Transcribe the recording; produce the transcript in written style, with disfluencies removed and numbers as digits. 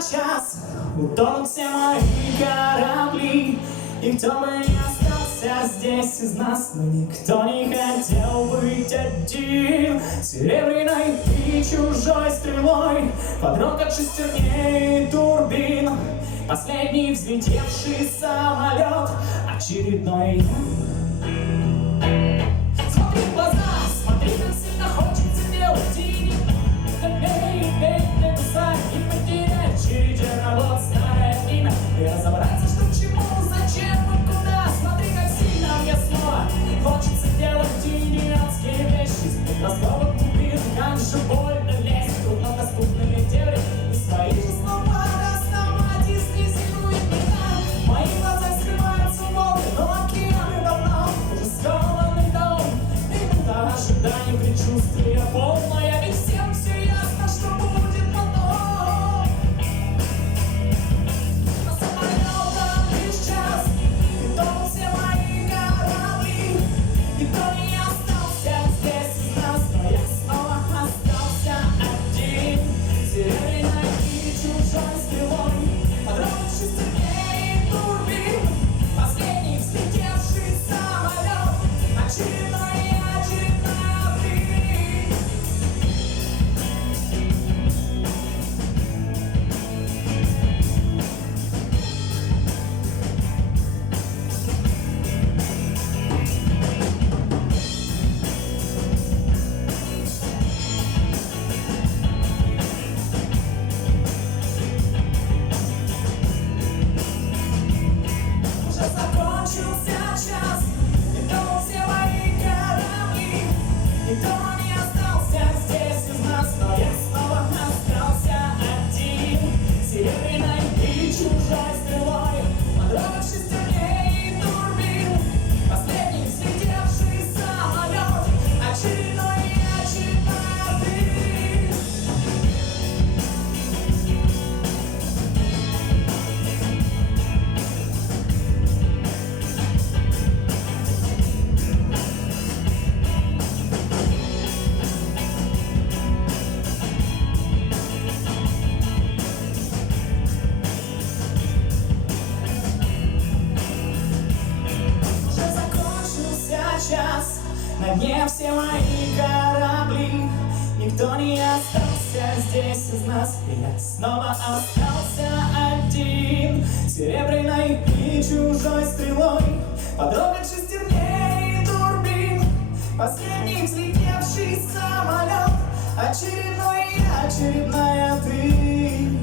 час утонут все мои корабли. И кто бы ни остался здесь из нас, но никто не хотел быть один. Серебряной и чужой стрелой под рокот шестерней и турбин. Последний взлетевший самолет очередной. Смотри в глаза, смотри, как сильно хочется делать и написать и потерять череде работ старое имя и разобраться, что к чему, зачем и куда. Смотри, как сильно мне снова хочется делать идиотские вещи из-под расколок глубин. Как же больно лезть в труднодоступные дебри и свои же слова доставать из низину и дна. Мои глаза скрываются волны, но океаны давно уже скованы дом. Минута ожидания, предчувствия полная, ведь всем все ясно, что будет потом. Но самолетом лишь час, и тонут все мои корабли. Никто не остался здесь из нас, но я снова остался один. Серебряной и чужой стрелой под рокот шестерней и турбин. Последний взлетевший самолет очередной. Закончился час, и тонут все мои корабли. Никто не остался здесь из нас, но я снова остался один. Серебряной и чужой стрелой под рокот шестерней и турбин. Последний взлетевший самолет очередной и очередная ты. Час, на дне все мои корабли. Никто не остался здесь из нас, и я снова остался один. Серебряной и чужой стрелой под рокот шестерней и турбин. Последний взлетевший самолет очередной и очередная ты.